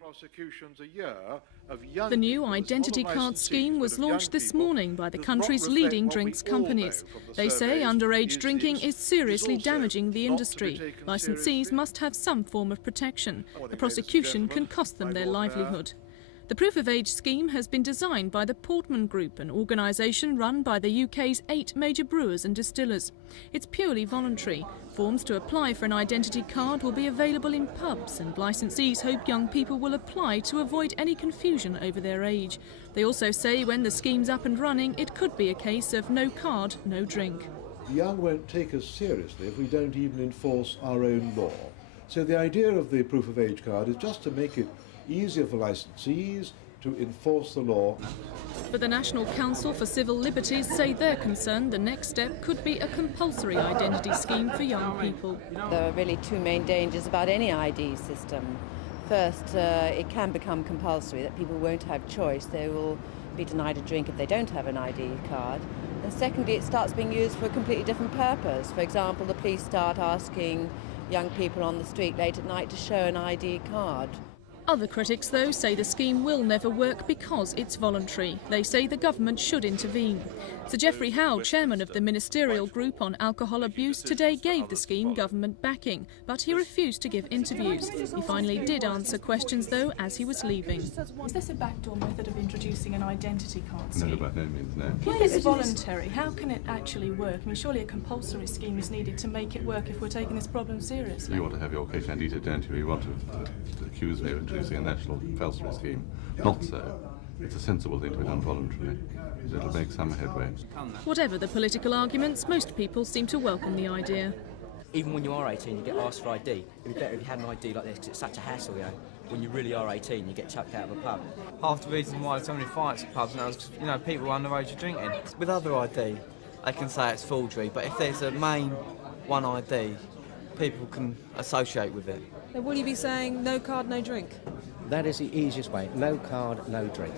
Prosecutions a year of young The new identity card scheme was launched this morning by the country's leading drinks companies. They say underage drinking is seriously damaging the industry. Licensees must have some form of protection. The prosecution can cost them their livelihood. The Proof of Age scheme has been designed by the Portman Group, an organisation run by the UK's 8 major brewers and distillers. It's purely voluntary. Forms to apply for an identity card will be available in pubs, and licensees hope young people will apply to avoid any confusion over their age. They also say when the scheme's up and running, it could be a case of no card, no drink. The young won't take us seriously if we don't even enforce our own law. So the idea of the Proof of Age card is just to make it easier for licensees to enforce the law. But the National Council for Civil Liberties say they're concerned the next step could be a compulsory identity scheme for young people. There are really two main dangers about any ID system. First, it can become compulsory, that people won't have choice. They will be denied a drink if they don't have an ID card. And secondly, it starts being used for a completely different purpose. For example, the police start asking young people on the street late at night to show an ID card. Other critics, though, say the scheme will never work because it's voluntary. They say the government should intervene. Sir Geoffrey Howe, chairman of the Ministerial Group on Alcohol Abuse, today gave the scheme government backing, but he refused to give interviews. He finally did answer questions, though, as he was leaving. Is this a backdoor method of introducing an identity card scheme? No, by no means, no. If it's voluntary, how can it actually work? I mean, surely a compulsory scheme is needed to make it work if we're taking this problem seriously. You want to have your case handed, don't you? You want to accuse me of introducing a national compulsory scheme. Not so. It's a sensible thing to be done voluntarily. It'll make some headway. Whatever the political arguments, most people seem to welcome the idea. Even when you are 18, you get asked for ID. It'd be better if you had an ID like this, because it's such a hassle, you know. When you really are 18, you get chucked out of a pub. Half the reason why there's so many fights at pubs now is because, you know, people underage are drinking. With other ID, they can say it's forgery, but if there's a main one ID, people can associate with it. So will you be saying no card, no drink? That is the easiest way. No card, no drink.